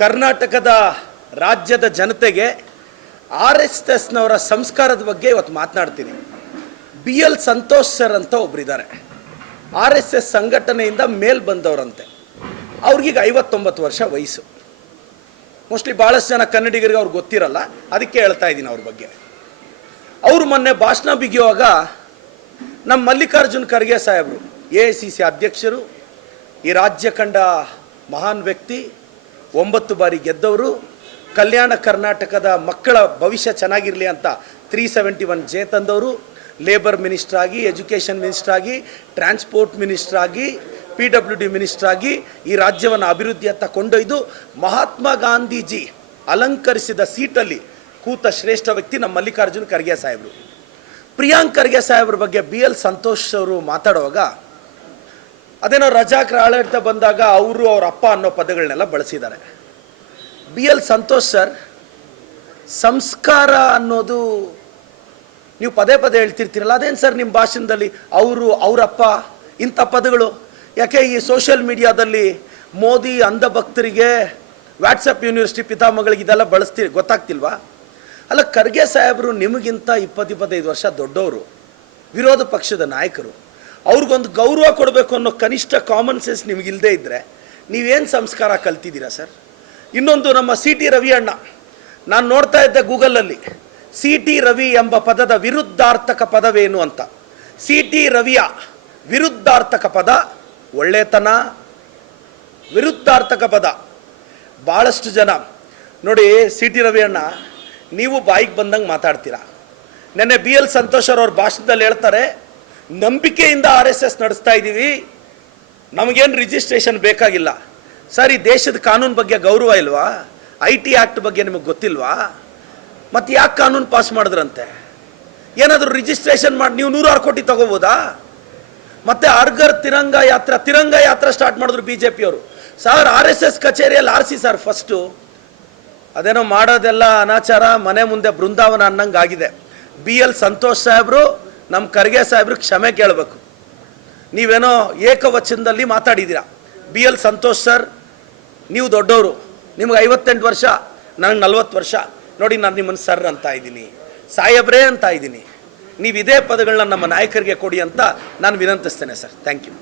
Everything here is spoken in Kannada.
ಕರ್ನಾಟಕದ ರಾಜ್ಯದ ಜನತೆಗೆ RSSನವರ ಸಂಸ್ಕಾರದ ಬಗ್ಗೆ ಇವತ್ತು ಮಾತನಾಡ್ತೀನಿ. BL ಸಂತೋಷ್ ಸರ್ ಅಂತ ಒಬ್ಬರಿದ್ದಾರೆ. RSS ಸಂಘಟನೆಯಿಂದ ಮೇಲ್ ಬಂದವರಂತೆ. ಅವ್ರಿಗೀಗ 59 ವರ್ಷ ವಯಸ್ಸು. ಮೋಸ್ಟ್ಲಿ ಭಾಳಷ್ಟು ಜನ ಕನ್ನಡಿಗರಿಗೆ ಅವ್ರಿಗೆ ಗೊತ್ತಿರಲ್ಲ, ಅದಕ್ಕೆ ಹೇಳ್ತಾ ಇದ್ದೀನಿ ಅವ್ರ ಬಗ್ಗೆ. ಅವರು ಮೊನ್ನೆ ಭಾಷಣ ಬಿಗಿಯುವಾಗ ನಮ್ಮ ಮಲ್ಲಿಕಾರ್ಜುನ್ ಖರ್ಗೆ ಸಾಹೇಬರು, AICC ಅಧ್ಯಕ್ಷರು, ಈ ರಾಜ್ಯ ಕಂಡ ಮಹಾನ್ ವ್ಯಕ್ತಿ, 9 ಬಾರಿ ಗೆದ್ದವರು, ಕಲ್ಯಾಣ ಕರ್ನಾಟಕದ ಮಕ್ಕಳ ಭವಿಷ್ಯ ಚೆನ್ನಾಗಿರಲಿ ಅಂತ 371J ತಂದವರು, ಲೇಬರ್ ಮಿನಿಸ್ಟರ್ ಆಗಿ, ಎಜುಕೇಷನ್ ಮಿನಿಸ್ಟರ್ ಆಗಿ, ಟ್ರಾನ್ಸ್ಪೋರ್ಟ್ ಮಿನಿಸ್ಟರ್ ಆಗಿ, PWD ಮಿನಿಸ್ಟರ್ ಆಗಿ ಈ ರಾಜ್ಯವನ್ನು ಅಭಿವೃದ್ಧಿಯತ್ತ ಕೊಂಡೊಯ್ದು ಮಹಾತ್ಮ ಗಾಂಧೀಜಿ ಅಲಂಕರಿಸಿದ ಸೀಟಲ್ಲಿ ಕೂತ ಶ್ರೇಷ್ಠ ವ್ಯಕ್ತಿ ನಮ್ಮ ಮಲ್ಲಿಕಾರ್ಜುನ್ ಖರ್ಗೆ ಸಾಹೇಬರು. ಪ್ರಿಯಾಂಕ್ ಖರ್ಗೆ ಸಾಹೇಬ್ರ ಬಗ್ಗೆ BL ಸಂತೋಷ್ ಅವರು ಮಾತಾಡುವಾಗ ಅದೇನೋ ರಜಾಕ್ ಆಡಳಿತ ಬಂದಾಗ ಅವರು ಅವ್ರ ಅಪ್ಪ ಅನ್ನೋ ಪದಗಳನ್ನೆಲ್ಲ ಬಳಸಿದ್ದಾರೆ. BL ಸಂತೋಷ್ ಸರ್, ಸಂಸ್ಕಾರ ಅನ್ನೋದು ನೀವು ಪದೇ ಪದೇ ಹೇಳ್ತಿರ್ತೀರಲ್ಲ, ಅದೇನು ಸರ್ ನಿಮ್ಮ ಭಾಷಣದಲ್ಲಿ ಅವರು, ಅವರಪ್ಪ, ಇಂಥ ಪದಗಳು ಯಾಕೆ ಈ ಸೋಷಿಯಲ್ ಮೀಡಿಯಾದಲ್ಲಿ ಮೋದಿ ಅಂಧಭಕ್ತರಿಗೆ, ವಾಟ್ಸಪ್ ಯೂನಿವರ್ಸಿಟಿ ಪಿತಾಮಗಳಿಗೆ ಇದೆಲ್ಲ ಗೊತ್ತಾಗ್ತಿಲ್ವಾ? ಅಲ್ಲ, ಖರ್ಗೆ ಸಾಹೇಬರು ನಿಮಗಿಂತ 20-25 ವರ್ಷ ದೊಡ್ಡವರು, ವಿರೋಧ ಪಕ್ಷದ ನಾಯಕರು. ಅವ್ರಿಗೊಂದು ಗೌರವ ಕೊಡಬೇಕು ಅನ್ನೋ ಕನಿಷ್ಠ ಕಾಮನ್ ಸೆನ್ಸ್ ನಿಮಗಿಲ್ಲದೆ ಇದ್ದರೆ ನೀವೇನು ಸಂಸ್ಕಾರ ಕಲ್ತಿದ್ದೀರಾ ಸರ್? ಇನ್ನೊಂದು, ನಮ್ಮ CT ರವಿ ಅಣ್ಣ, ನಾನು ನೋಡ್ತಾ ಇದ್ದೆ ಗೂಗಲಲ್ಲಿ, CT ರವಿ ಎಂಬ ಪದದ ವಿರುದ್ಧಾರ್ಥಕ ಪದವೇನು ಅಂತ. CT ರವಿಯ ವಿರುದ್ಧಾರ್ಥಕ ಪದ ಒಳ್ಳೆತನ, ವಿರುದ್ಧಾರ್ಥಕ ಪದ. ಭಾಳಷ್ಟು ಜನ ನೋಡಿ, CT ರವಿ ಅಣ್ಣ, ನೀವು ಬಾಯಿಗೆ ಬಂದಂಗೆ ಮಾತಾಡ್ತೀರಾ. ನೆನ್ನೆ BL ಸಂತೋಷ್ ಅವ್ರ ಭಾಷಣದಲ್ಲಿ ಹೇಳ್ತಾರೆ, ನಂಬಿಕೆಯಿಂದ RSS ನಡೆಸ್ತಾ ಇದ್ದೀವಿ, ನಮಗೇನು ರಿಜಿಸ್ಟ್ರೇಷನ್ ಬೇಕಾಗಿಲ್ಲ. ಸರ್, ಈ ದೇಶದ ಕಾನೂನು ಬಗ್ಗೆ ಗೌರವ ಇಲ್ವಾ? IT ಆ್ಯಕ್ಟ್ ಬಗ್ಗೆ ನಿಮಗೆ ಗೊತ್ತಿಲ್ವಾ? ಮತ್ತು ಯಾಕೆ ಕಾನೂನು ಪಾಸ್ ಮಾಡಿದ್ರಂತೆ? ಏನಾದರೂ ರಿಜಿಸ್ಟ್ರೇಷನ್ ಮಾಡಿ ನೀವು 106 ಕೋಟಿ ತಗೋಬೋದಾ? ಮತ್ತೆ ಅರ್ಗರ್ ತಿರಂಗ ಯಾತ್ರಾ ಸ್ಟಾರ್ಟ್ ಮಾಡಿದ್ರು BJP ಅವರು. ಸರ್, RSS ಕಚೇರಿಯಲ್ಲಿ ಆರಿಸಿ ಸರ್ ಫಸ್ಟು. ಅದೇನೋ ಮಾಡೋದೆಲ್ಲ ಅನಾಚಾರ, ಮನೆ ಮುಂದೆ ಬೃಂದಾವನ ಅನ್ನಂಗೆ ಆಗಿದೆ. BL ಸಂತೋಷ್ ಸಾಹೇಬರು, ನಮ್ಮ ಖರ್ಗೆ ಸಾಹೇಬ್ರು ಕ್ಷಮೆ ಕೇಳಬೇಕು. ನೀವೇನೋ ಏಕವಚನದಲ್ಲಿ ಮಾತಾಡಿದ್ದೀರಾ. BL ಸಂತೋಷ್ ಸರ್, ನೀವು ದೊಡ್ಡವರು, ನಿಮ್ಗೆ 58 ವರ್ಷ, ನನಗೆ 40 ವರ್ಷ. ನೋಡಿ, ನಾನು ನಿಮ್ಮನ್ನು ಸರ್ ಅಂತ ಇದ್ದೀನಿ, ಸಾಹೇಬ್ರೇ ಅಂತ ಇದ್ದೀನಿ. ನೀವು ಇದೇ ಪದಗಳನ್ನ ನಮ್ಮ ನಾಯಕರಿಗೆ ಕೊಡಿ ಅಂತ ನಾನು ವಿನಂತಿಸ್ತೇನೆ ಸರ್. Thank you.